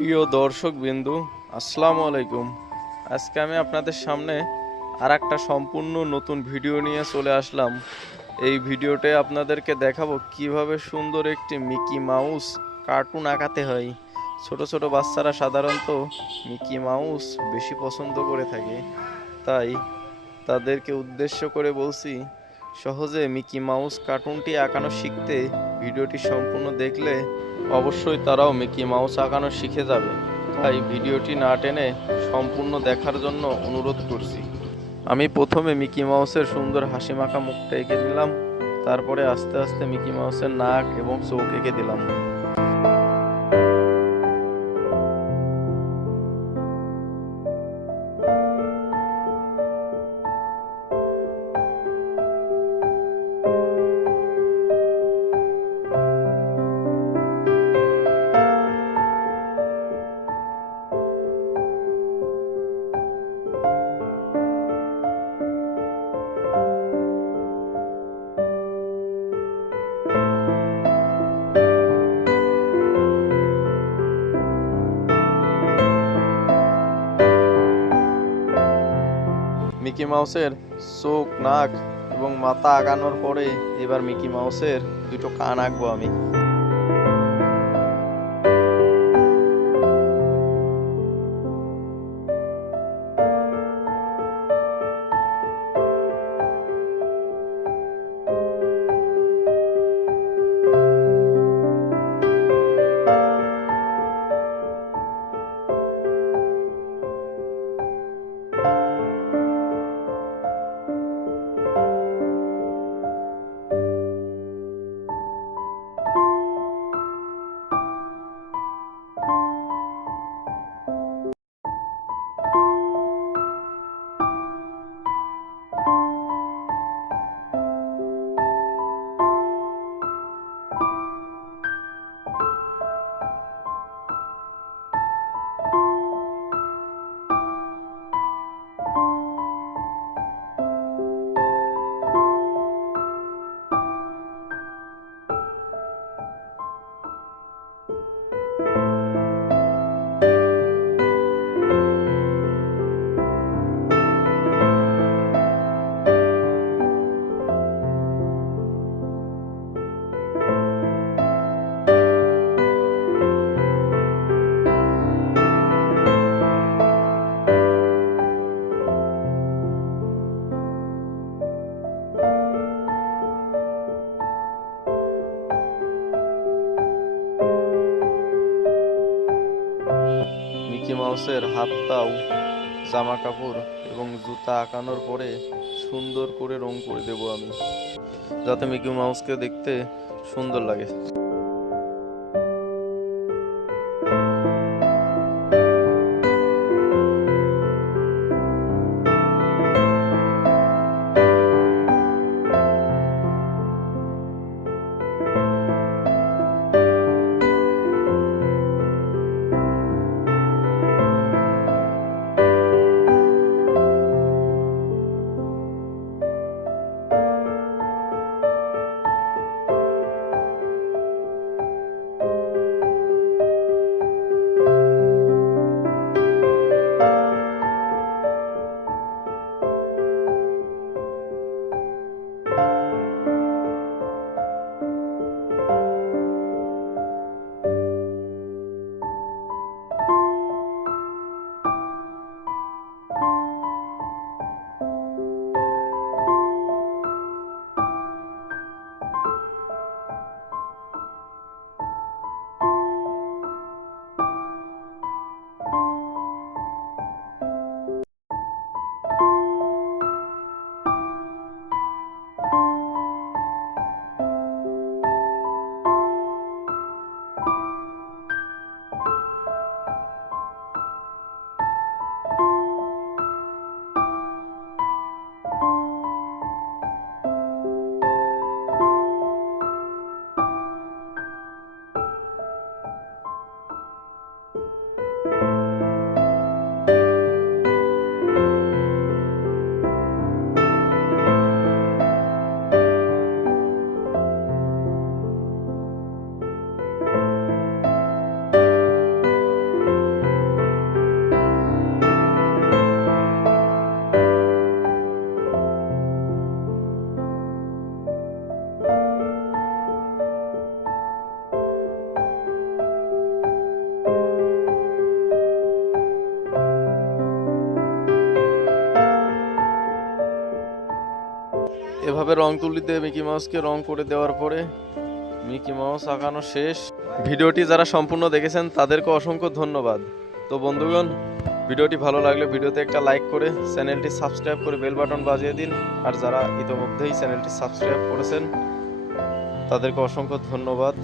প্রিয় দর্শক বিন্দু, আসসালামু আলাইকুম। আজকে আমি আপনাদের সামনে আর একটা সম্পূর্ণ নতুন ভিডিও নিয়ে চলে আসলাম। এই ভিডিওতে আপনাদেরকে দেখাবো কিভাবে সুন্দর একটি মিকি মাউস কার্টুন আঁকাতে হয়। ছোট ছোট বাচ্চারা সাধারণত মিকি মাউস বেশি পছন্দ করে থাকে, তাই তাদেরকে উদ্দেশ্য করে বলছি, সহজে মিকি মাউস কার্টুনটি আঁকানো শিখতে ভিডিওটি সম্পূর্ণ দেখলে অবশ্যই তারাও মিকি মাউস আঁকানো শিখে যাবে। তাই ভিডিওটি না টেনে সম্পূর্ণ দেখার জন্য অনুরোধ করছি। আমি প্রথমে মিকি মাউসের সুন্দর হাসি মাখা মুখটা এঁকে দিলাম, তারপরে আস্তে আস্তে মিকি মাউসের নাক এবং চোখ এঁকে দিলাম। মিকি মাউসের চোখ, নাক এবং মাথা আঁকানোর পরে এবার মিকি মাউসের দুটো কান আঁকবো আমি। মিকি মাউসের হাত, পাও, জামা কাপড় এবং জুতা আঁকানোর পরে সুন্দর করে রং করে দেব আমি, যাতে মিকি মাউসকে দেখতে সুন্দর লাগে। এভাবে রং তুলি দিয়ে মিকি মাউসকে রং করে দেওয়ার পরে মিকি মাউস আঁকানো শেষ। ভিডিওটি যারা সম্পূর্ণ দেখেছেন তাদেরকে অসংখ্য ধন্যবাদ। তো বন্ধুগণ, ভিডিওটি ভালো লাগলে ভিডিওতে একটা লাইক করে চ্যানেলটি সাবস্ক্রাইব করে বেল বাটন বাজিয়ে দিন। আর যারা ইতিমধ্যেই চ্যানেলটি সাবস্ক্রাইব করেছেন তাদেরকে অসংখ্য ধন্যবাদ।